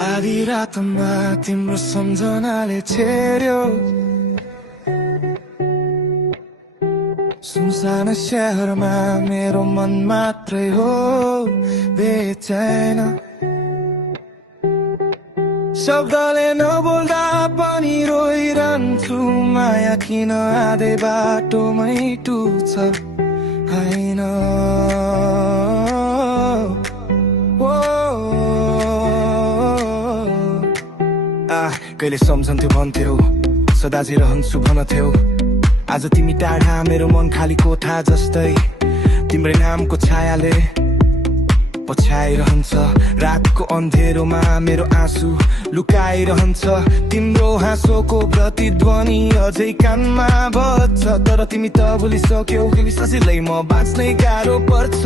आधी रातमा तिम्रो सम्झनाले छेड्यो सुनसान शहरमा मेरो मन मात्रै हो बेचैन शब्दले नबोल्दा पनि रोइरहन्छु माया किन आधै बाटोमै टुट्छ हैन कहिले सम्झन्थ्यो भन्थ्यौ सदा जे रहन्छु भन्थ्यौ आज तिमी टाढा मेरो मन खाली कोठा जस्तै तिम्रै नामको छायाले पछ्याइरहन्छ रातको अन्धेरोमा मेरो आँसु लुकाइरहन्छ तिम्रो हाँसोको प्रतिध्वनि अझै कानमा बज्छ तर तिमी त भुलिसक्यौ सजिलै म बाँच्नै गाह्रो पर्छ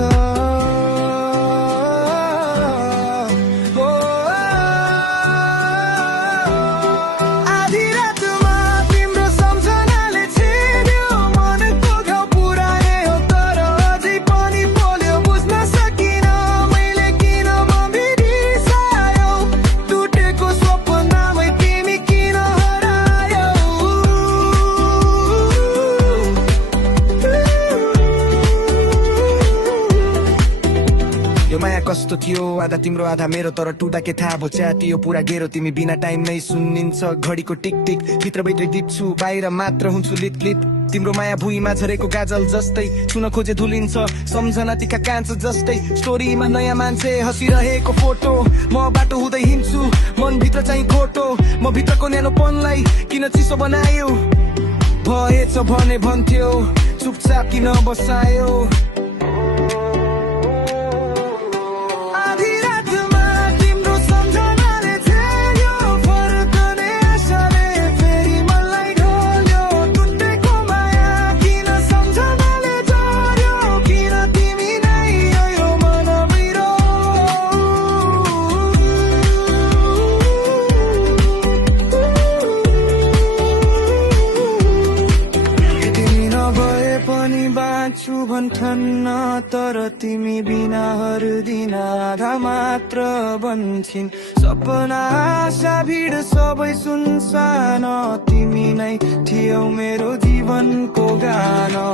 कस्तो थियो आधा तिम्रो आधा मेरो तर टुटा के थाहा भो च्यातियो पुरा गेरो तिमी बिना टाइम नै सुनिन्छ घडीको टिक टिक भित्रभित्रै दिप्छु बाहिर मात्र हुन्छु लिट लिट तिम्रो माया भुइँमा झरेको गाजल जस्तै छुन खोजे धुलिन्छ सम्झना तिका कान्छ जस्तै स्टोरीमा नयाँ मान्छे हँसिरहेको फोटो म बाटो हुँदै हिँड्छु मनभित्र चाहिँ खोटो म भित्रको न्यानोपनलाई किन चिसो बनायो भएछ भने भन्थ्यो चुपचाप किन बसायो भन्थन्न तर तिमी बिना हर दिन आधा मात्र बन्छिन् सपना आशा भिड सबै सुनसान तिमी नै थियौ मेरो जीवनको गाना